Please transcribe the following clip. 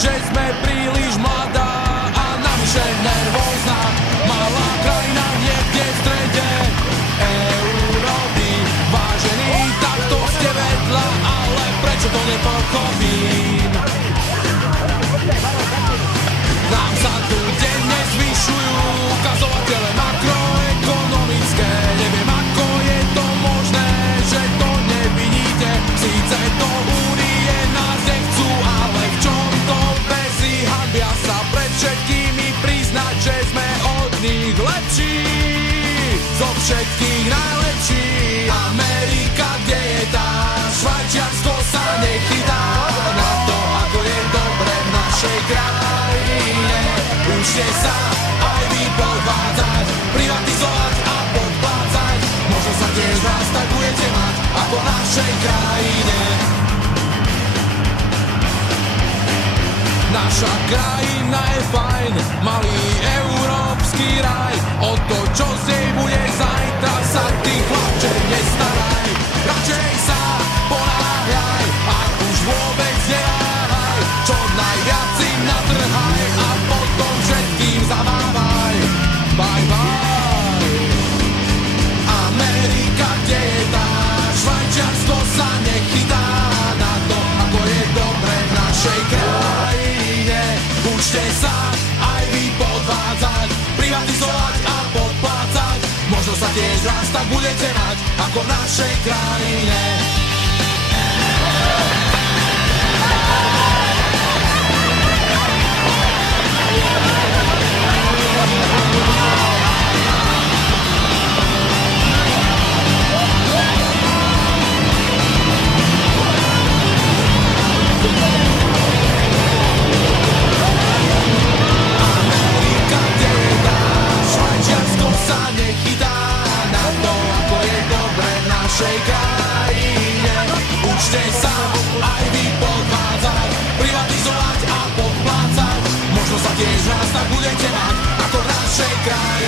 že sme príliš mladá a navyše nervózna. Malá krajina niekde v strede Európy. Vážení, takto ste vedľa, ale prečo to nepochopím? Nám sa tu denne zvyšujú ukazovatele makroekonomické. Neviem, ako je to možné, že to nevidíte. Síce do únie nás nechcú, ale v čom to bezí? Hanbia sa pred všetkými priznať, že sme od nich lepší. Zo všetkých najlepší. Amerika, kde je tá? Švajčiarsko sa nechytá na to, ako je dobre v našej krajine. Učte sa aj vy podvádzať, privatizovať a podplácať. Možno sa tiež vás tak budete mať ako v našej krajine. Naša krajina je fajn, malý európsky raj. O to, čo z nej bude zajtra, sa ty chlapče nestaraj. Radšej sa ponáhľaj, ak už vôbec neváhaj. Čo najviac si natrhaj a potom všetkým zamávaj. Bye bye. Amerika, kde je tá? Švajčiarsko sa nechytá na to, ako je dobre v našej krajine. Učte sa aj vy podvádzať, privatizovať a podplácať. Možno sa tiež raz tak budete mať ako v našej krajine. Amerika, kde je tá? Švajčiarsko sa nechytá na to, ako je dobre v našej krajine. Učte sa aj vy podvádzať, privatizovať a podplácať. Možno sa tiež raz tak budete mať ako v našej krajine.